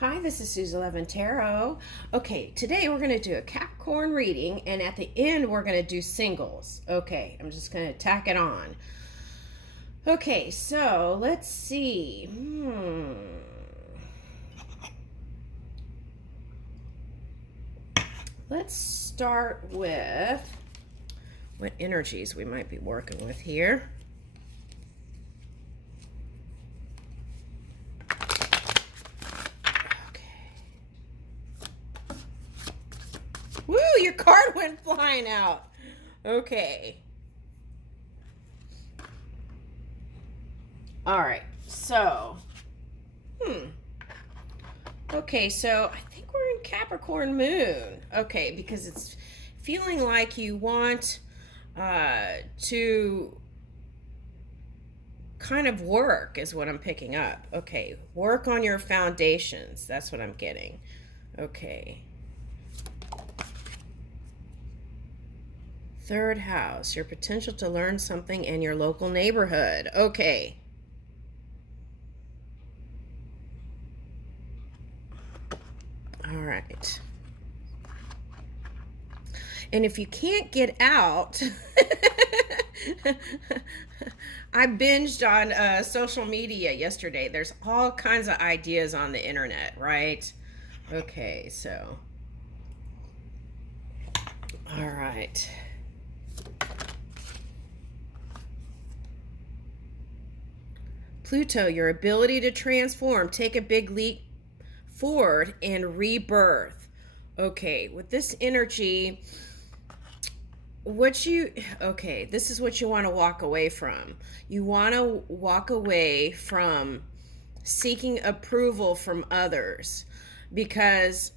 Hi, this is Suze 11 Tarot. Okay, today we're going to do a Capricorn reading, and at the end we're going to do singles. Okay, I'm just going to tack it on. Okay, so let's see. Let's start with what energies we might be working with here. Woo, your card went flying out. Okay. All right. So, okay, so I think we're in Capricorn moon. Okay, because it's feeling like you want to kind of work is what I'm picking up. Okay, work on your foundations. That's what I'm getting. Okay. Third house, your potential to learn something in your local neighborhood. Okay. All right. And if you can't get out, I binged on social media yesterday. There's all kinds of ideas on the internet, right? Okay, so. All right. Pluto, your ability to transform, take a big leap forward and rebirth. Okay, with this energy, this is what you want to walk away from. You want to walk away from seeking approval from others, because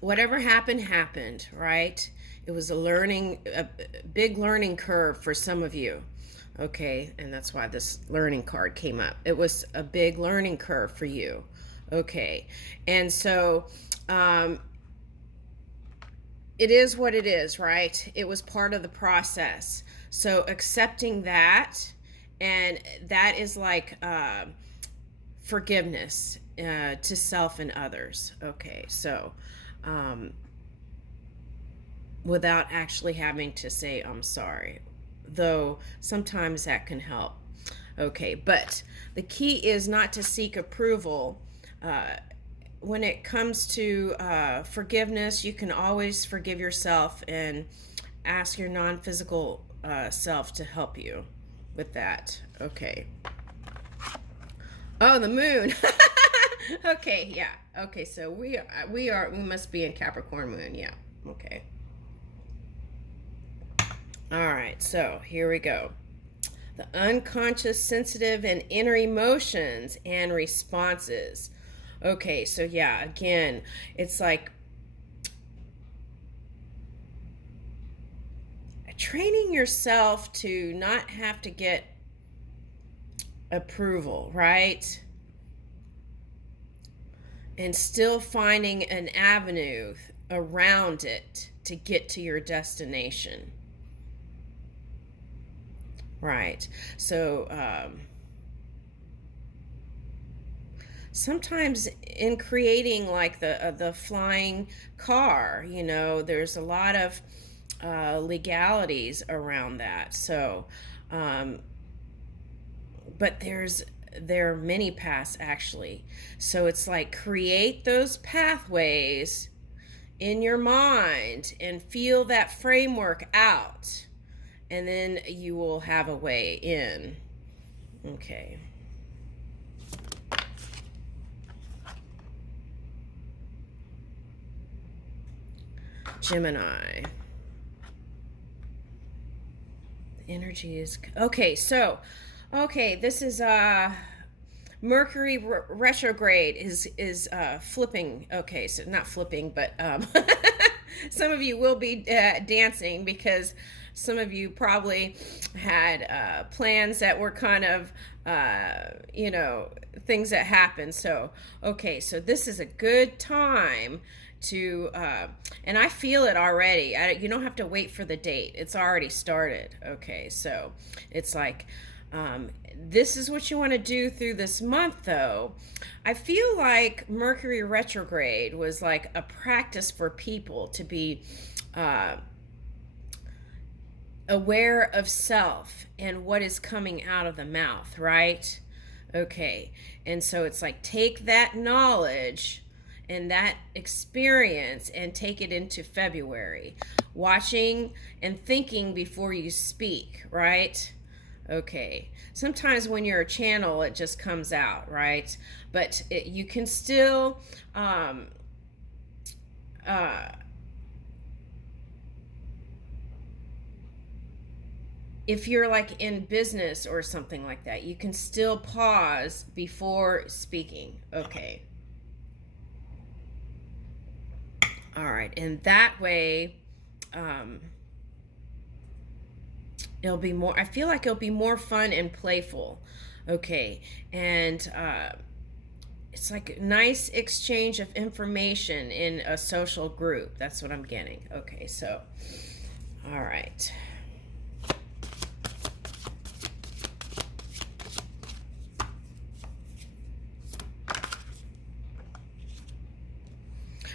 whatever happened, right? It was a big learning curve for some of you. Okay, and that's why this learning card came up. It was a big learning curve for you. Okay, and so it is what it is, right? It was part of the process. So accepting that, and that is like forgiveness to self and others. Okay, so without actually having to say I'm sorry, though sometimes that can help. Okay, but the key is not to seek approval. When it comes to forgiveness, you can always forgive yourself and ask your non-physical self to help you with that. Okay. Oh, the moon. Okay, yeah. Okay, so we must be in Capricorn moon. Yeah. Okay. All right, so here we go. The unconscious, sensitive, and inner emotions and responses. Okay, so yeah, again, it's like training yourself to not have to get approval, right? And still finding an avenue around it to get to your destination. Right. So sometimes in creating like the flying car, there's a lot of legalities around that. So, but there are many paths actually. So it's like create those pathways in your mind and feel that framework out. And then you will have a way in. Okay. Gemini. The energy is... Okay, so... Okay, this is... Mercury retrograde is flipping. Okay, so not flipping, but some of you will be dancing, because some of you probably had plans that were kind of, things that happened. So, okay, so this is a good time to, and I feel it already. You don't have to wait for the date. It's already started. Okay, so it's like, This is what you want to do through this month, though. I feel like Mercury retrograde was like a practice for people to be aware of self and what is coming out of the mouth, right? Okay. And so it's like take that knowledge and that experience and take it into February. Watching and thinking before you speak, right? Okay. Sometimes when you're a channel, it just comes out, right? But you can still if you're like in business or something like that, you can still pause before speaking. Okay. All right. And that way, it'll be more, I feel like it'll be more fun and playful. Okay. And it's like a nice exchange of information in a social group. That's what I'm getting. Okay. So, all right.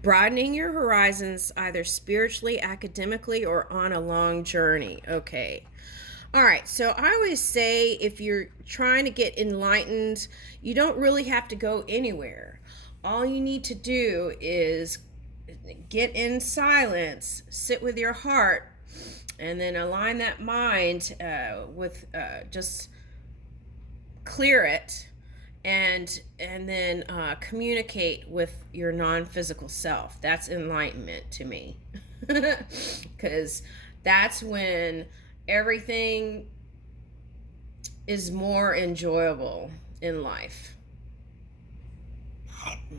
Broadening your horizons either spiritually, academically, or on a long journey. Okay. All right. So I always say if you're trying to get enlightened, you don't really have to go anywhere. All you need to do is get in silence, sit with your heart, and then align that mind with just clear it and then communicate with your non-physical self. That's enlightenment to me, because that's when everything is more enjoyable in life.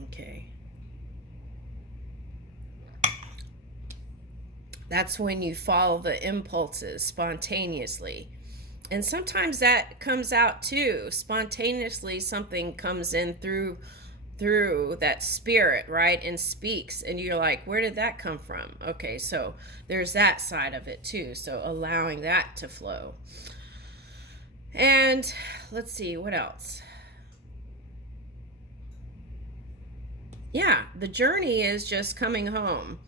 Okay. That's when you follow the impulses spontaneously. And sometimes that comes out too. Spontaneously something comes in through that spirit, right? And speaks. And you're like, where did that come from? Okay, so there's that side of it too. So allowing that to flow. And let's see, what else? Yeah, the journey is just coming home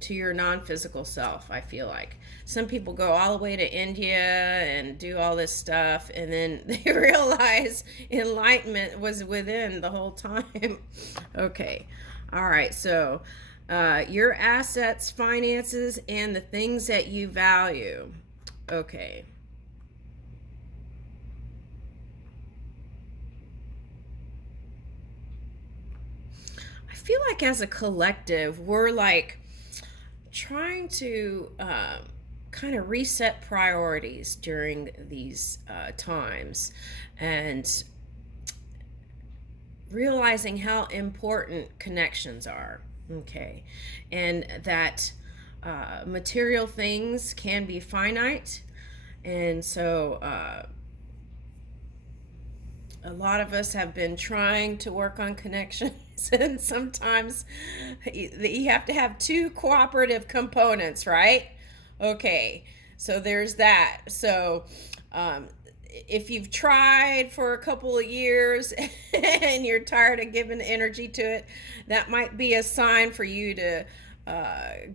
to your non-physical self. I feel like some people go all the way to India and do all this stuff, and then they realize enlightenment was within the whole time. Okay. All right. So your assets, finances, and the things that you value. Okay. I feel like as a collective, we're like trying to kind of reset priorities during these times, and realizing how important connections are. Okay. And that material things can be finite. And so a lot of us have been trying to work on connections, and sometimes you have to have two cooperative components, right? Okay, so there's that. So if you've tried for a couple of years and you're tired of giving energy to it, that might be a sign for you to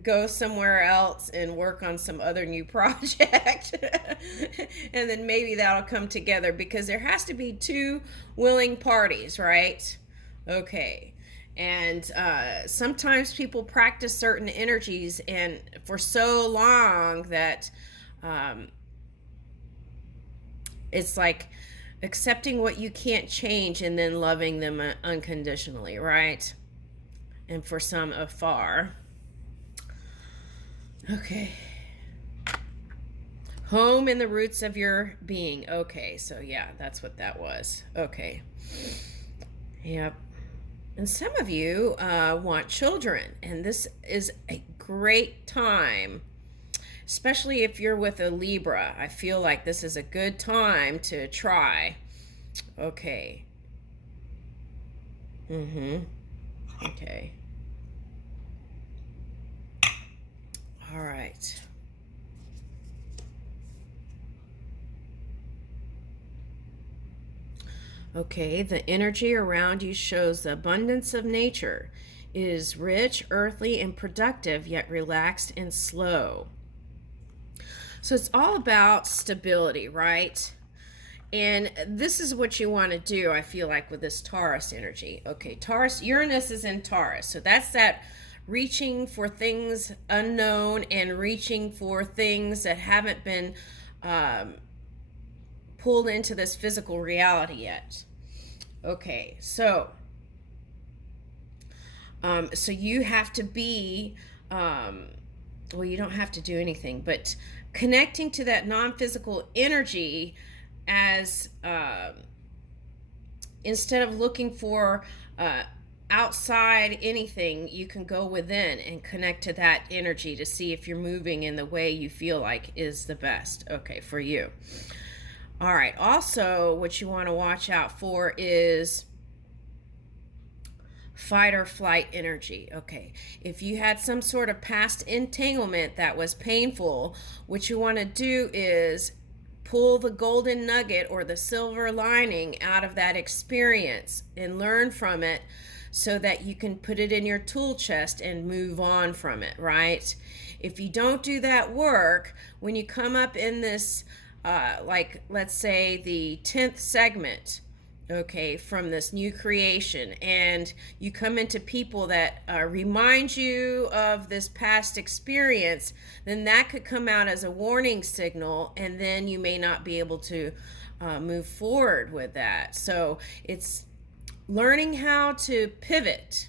go somewhere else and work on some other new project. And then maybe that'll come together, because there has to be two willing parties, right? Okay. And sometimes people practice certain energies and for so long that it's like accepting what you can't change and then loving them unconditionally, right? And for some, afar. Okay. Home and the roots of your being. Okay, so yeah, that's what that was. Okay. Yep. And some of you want children, and this is a great time, especially if you're with a Libra. I feel like this is a good time to try. Okay. Okay. All right. Okay, the energy around you shows the abundance of nature. It is rich, earthly, and productive, yet relaxed and slow. So it's all about stability, right? And this is what you want to do, I feel like, with this Taurus energy. Okay, Taurus, Uranus is in Taurus. So that's that reaching for things unknown and reaching for things that haven't been pulled into this physical reality yet. Okay, so you have to be, well, you don't have to do anything, but connecting to that non-physical energy as instead of looking for outside anything, you can go within and connect to that energy to see if you're moving in the way you feel like is the best, okay, for you. All right, also what you want to watch out for is fight or flight energy. Okay, if you had some sort of past entanglement that was painful, what you want to do is pull the golden nugget or the silver lining out of that experience and learn from it so that you can put it in your tool chest and move on from it, right? If you don't do that work, when you come up in this, like, let's say the 10th segment, okay, from this new creation, and you come into people that remind you of this past experience, then that could come out as a warning signal, and then you may not be able to move forward with that. So it's learning how to pivot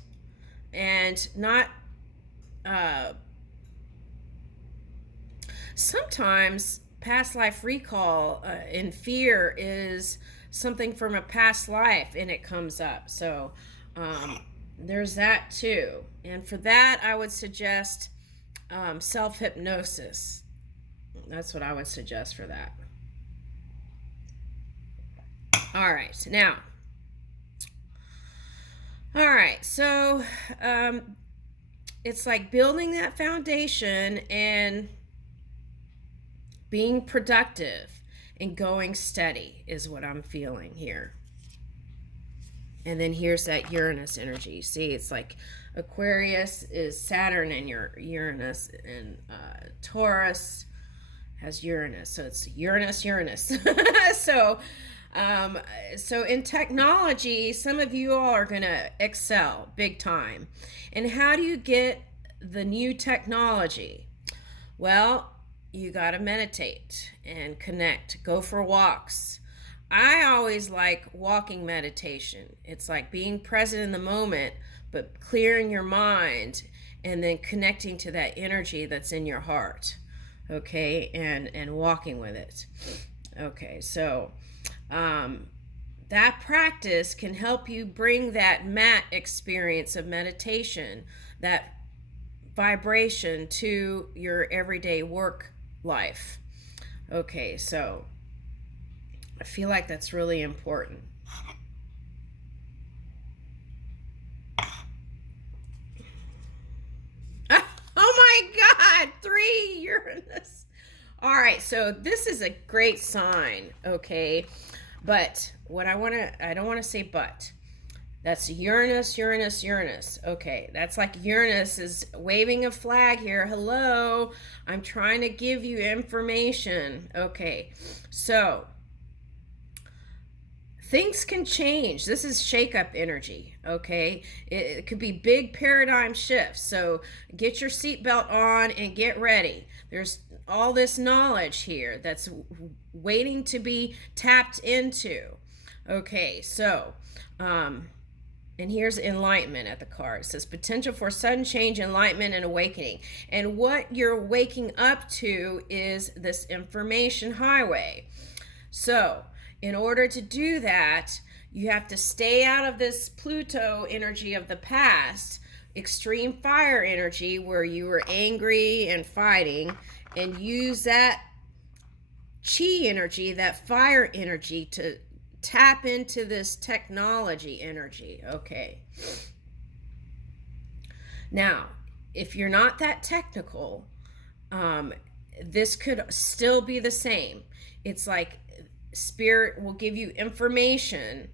and not sometimes past life recall in fear is something from a past life and it comes up. So there's that too. And for that, I would suggest self-hypnosis. That's what I would suggest for that. All right, now. All right, so it's like building that foundation and being productive and going steady is what I'm feeling here. And then here's that Uranus energy. See, it's like Aquarius is Saturn and your Uranus, and Taurus has Uranus. So it's Uranus. So in technology, some of you all are going to excel big time. And how do you get the new technology? Well, you got to meditate and connect. Go for walks. I always like walking meditation. It's like being present in the moment, but clearing your mind and then connecting to that energy that's in your heart. Okay, and walking with it. Okay, so that practice can help you bring that mat experience of meditation, that vibration to your everyday work life. Okay, so I feel like that's really important. Oh my God, 3 Uranus. All right, so this is a great sign, okay? But what I don't want to say but. That's Uranus. Okay, that's like Uranus is waving a flag here. Hello, I'm trying to give you information. Okay, so things can change. This is shake-up energy, okay? It could be big paradigm shifts. So get your seatbelt on and get ready. There's all this knowledge here that's waiting to be tapped into. Okay, so and here's enlightenment at the card. It says potential for sudden change, enlightenment, and awakening. And what you're waking up to is this information highway. So in order to do that, you have to stay out of this Pluto energy of the past, extreme fire energy where you were angry and fighting, and use that chi energy, that fire energy, to tap into this technology energy. Okay. Now, if you're not that technical, this could still be the same. It's like Spirit will give you information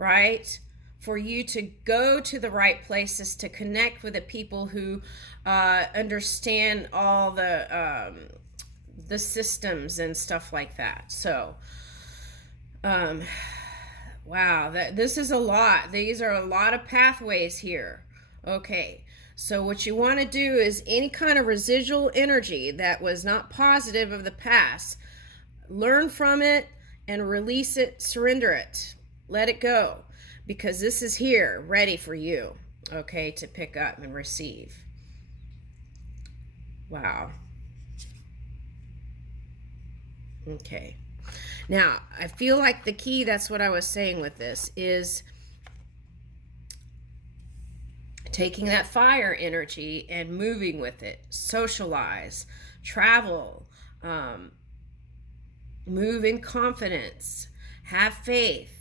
right? For you to go to the right places, to connect with the people who understand all the systems and stuff like that. So, wow, this is a lot. These are a lot of pathways here. Okay, so what you want to do is any kind of residual energy that was not positive of the past, learn from it and release it, surrender it, let it go, because this is here ready for you, okay, to pick up and receive. Wow. Okay. Now, I feel like the key, that's what I was saying with this, is taking that fire energy and moving with it. Socialize, travel, move in confidence, have faith.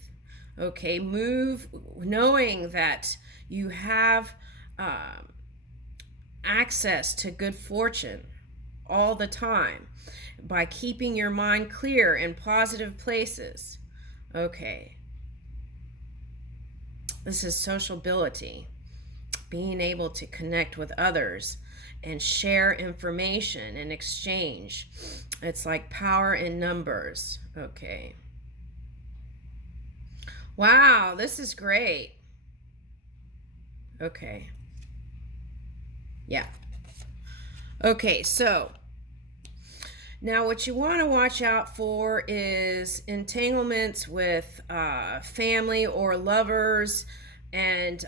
Okay, move knowing that you have access to good fortune all the time by keeping your mind clear in positive places. Okay. This is sociability, being able to connect with others and share information and exchange. It's like power in numbers. Okay. Wow, this is great. Okay. Yeah. Okay, so now what you want to watch out for is entanglements with family or lovers, and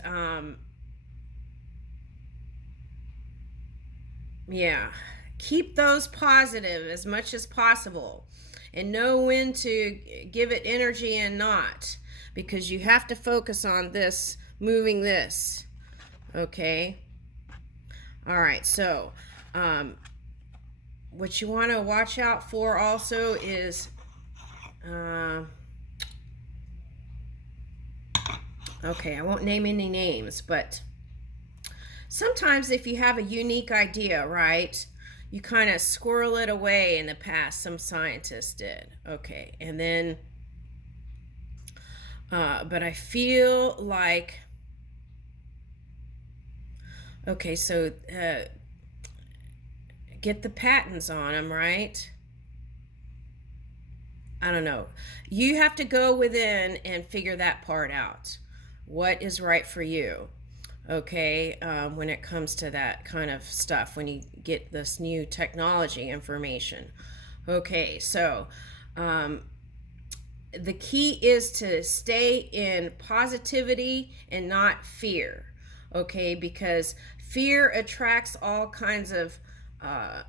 yeah, keep those positive as much as possible and know when to give it energy and not, because you have to focus on this, moving this. Okay. All right, so what you want to watch out for also is okay, I won't name any names, but sometimes if you have a unique idea, right, you kind of squirrel it away. In the past, some scientists did. Okay, and then but I feel like, okay, so get the patents on them, right? I don't know. You have to go within and figure that part out. What is right for you, okay, when it comes to that kind of stuff, when you get this new technology information. Okay, so the key is to stay in positivity and not fear, okay, because fear attracts all kinds of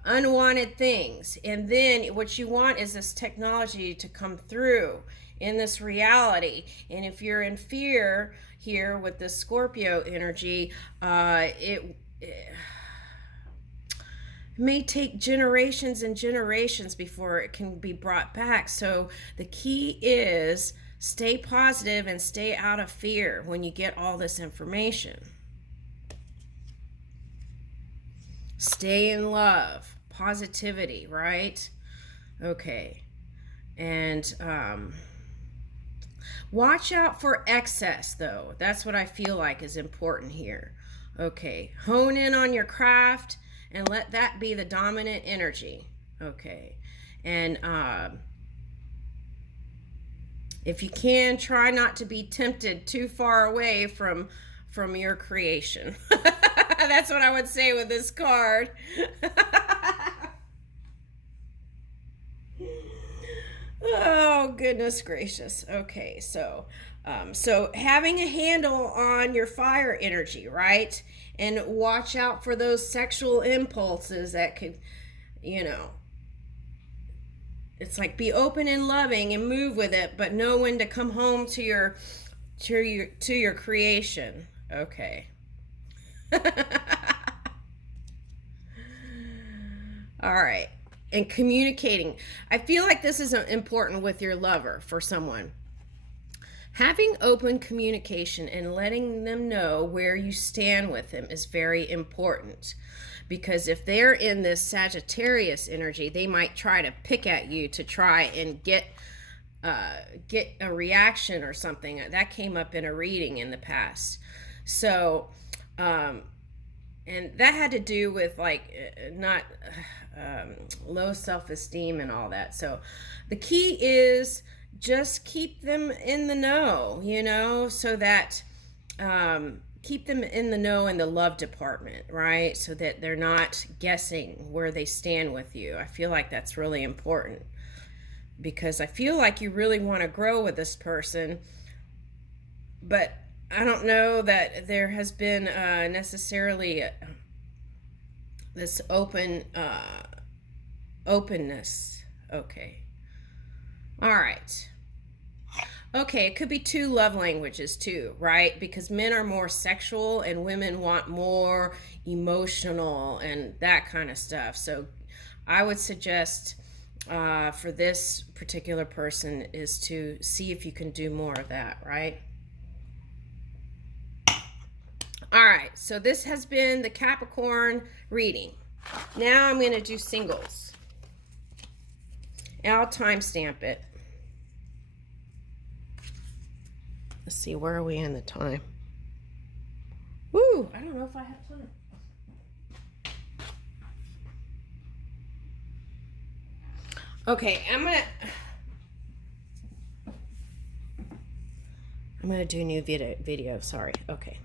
unwanted things, and then what you want is this technology to come through in this reality. And if you're in fear here with the Scorpio energy, it may take generations and generations before it can be brought back. So the key is stay positive and stay out of fear when you get all this information. Stay in love, positivity, right? Okay. And watch out for excess, though. That's what I feel like is important here. Okay. Hone in on your craft and let that be the dominant energy. Okay. And if you can, try not to be tempted too far away from your creation. That's what I would say with this card. Oh, goodness gracious. Okay, so having a handle on your fire energy, right? And watch out for those sexual impulses that could, it's like be open and loving and move with it, but know when to come home to your creation. Okay. All right. And communicating. I feel like this is important with your lover, for someone. Having open communication and letting them know where you stand with them is very important. Because if they're in this Sagittarius energy, they might try to pick at you to try and get get a reaction or something. That came up in a reading in the past. So, and that had to do with like not low self-esteem and all that. So the key is just keep them in the know, you know, so that keep them in the know in the love department, right? So that they're not guessing where they stand with you. I feel like that's really important, because I feel like you really want to grow with this person, but I don't know that there has been necessarily this openness. Okay. All right. Okay, it could be two love languages too, right? Because men are more sexual and women want more emotional and that kind of stuff. So I would suggest for this particular person is to see if you can do more of that, right? All right, so this has been the Capricorn reading. Now I'm going to do singles. And I'll timestamp it. Let's see, where are we in the time? Woo, I don't know if I have time. Okay, I'm gonna do a new video, sorry. Okay.